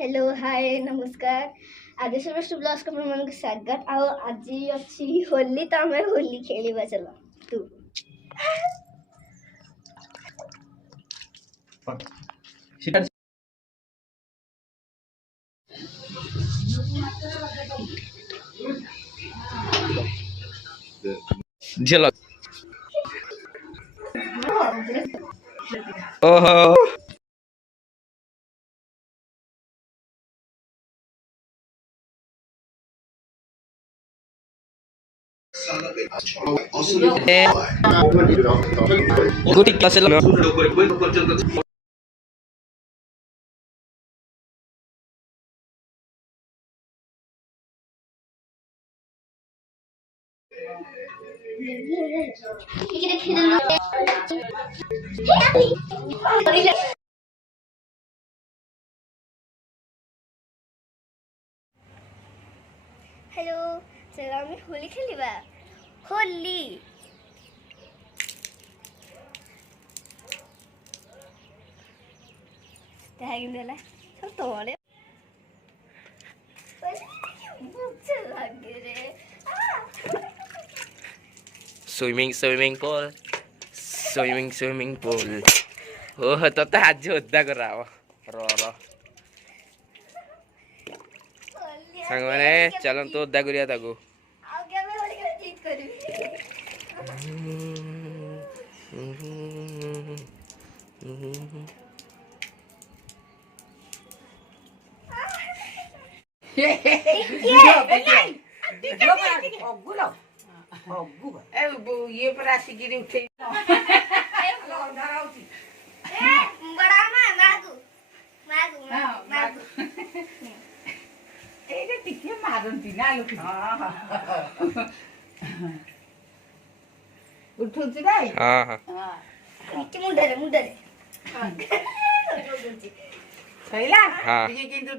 hello hi नमस्कार आदिश्य best blogs को मन को स्वागत आओ आज अच्छी होली तो हमें होली खेलिबा चलो तू झलक ओहो गुटी क्लास हेलो चलो हमें होली खेलिबा होली देला सब तोड़े मुझे लगे रे स्विमिंग पूल ओह तो आज उद्दा कर रो सांग माने चलन तो उद्दा करिया ताको आगे मैं होली के जीत करी ये पर आसिक उठे बड़ा मागू टिके मारती ना लोक उठुच नाही हां हां मुंडरे पहिला हां तिथे किंतु